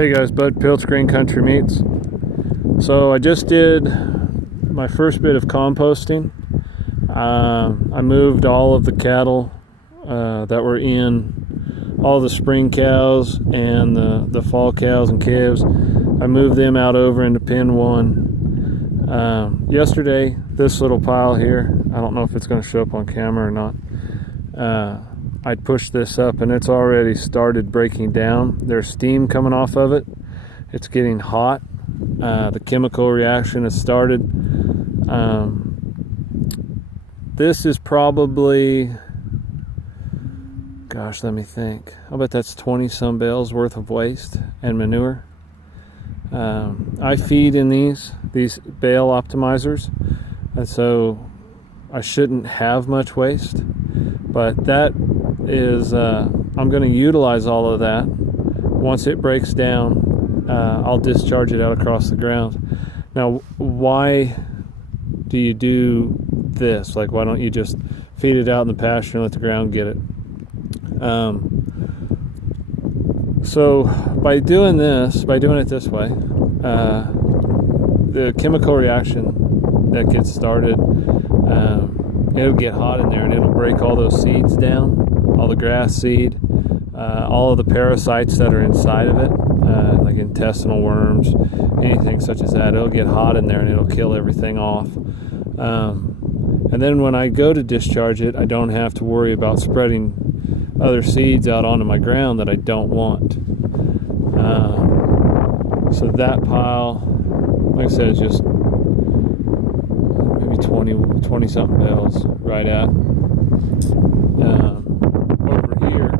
Hey guys, Bud Piltz, Green Country Meats. So I just did my first bit of composting. I moved all of the cattle that were in, all the spring cows and the fall cows and calves. I moved them out over into pen 1. Yesterday, this little pile here, I don't know if it's going to show up on camera or not. I'd pushed this up and it's already started breaking down. There's steam coming off of it. It's getting hot. The chemical reaction has started. This is probably, gosh, let me think. I'll bet that's 20 some bales worth of waste and manure. I feed in these bale optimizers, and so I shouldn't have much waste, but that is, I'm going to utilize all of that. Once it breaks down, I'll discharge it out across the ground. Now, why do you do this? Like, why don't you just feed it out in the pasture and let the ground get it? So by doing it this way, the chemical reaction that gets started, it'll get hot in there and it'll break all those seeds down, all the grass seed, all of the parasites that are inside of it, like intestinal worms, anything such as that. It'll get hot in there and it'll kill everything off. And then when I go to discharge it, I don't have to worry about spreading other seeds out onto my ground that I don't want. So that pile, like I said, is just maybe 20 something bales right at. Over here,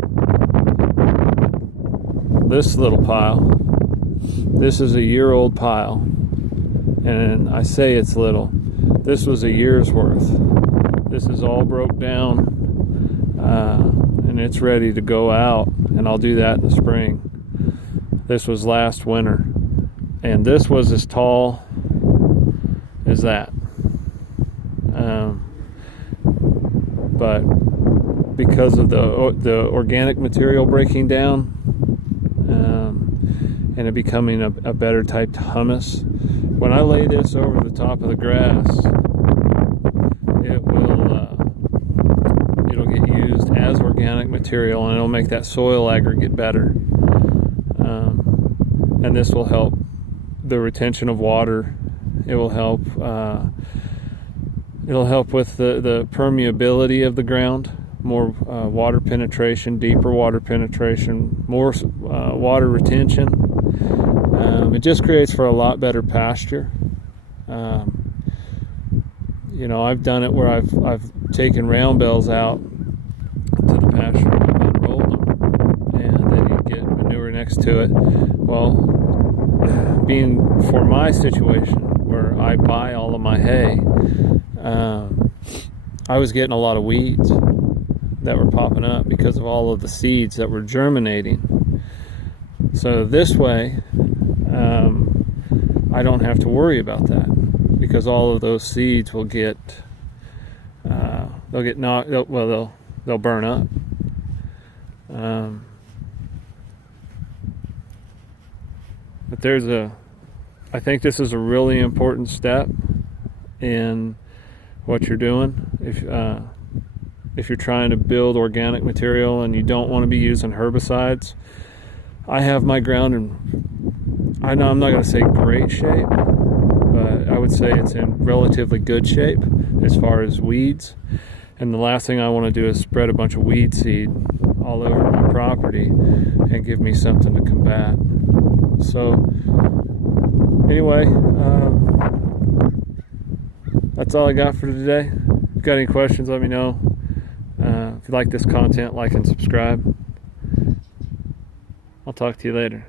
this little pile, this is a year-old pile, and I say it's little. This was a year's worth. This is all broke down, and it's ready to go out, and I'll do that in the spring. This was last winter, and this was as tall as that. But because of the organic material breaking down, and it becoming a better type humus, when I lay this over the top of the grass, it'll get used as organic material, and it'll make that soil aggregate better. And this will help the retention of water. It will help. It'll help with the permeability of the ground, more water penetration, deeper water penetration, more water retention. It just creates for a lot better pasture. You know, I've done it where I've taken round bales out to the pasture and unrolled them, and then you get manure next to it. Well, being for my situation where I buy all of my hay, I was getting a lot of weeds that were popping up because of all of the seeds that were germinating. So this way, I don't have to worry about that, because all of those seeds will get they'll burn up. But I think this is a really important step in what you're doing. If you're trying to build organic material and you don't want to be using herbicides, I have my ground in, I know I'm not going to say great shape, but I would say it's in relatively good shape as far as weeds. And the last thing I want to do is spread a bunch of weed seed all over my property and give me something to combat. So anyway, that's all I got for today. If you've got any questions, let me know. If you like this content, like and subscribe. I'll talk to you later.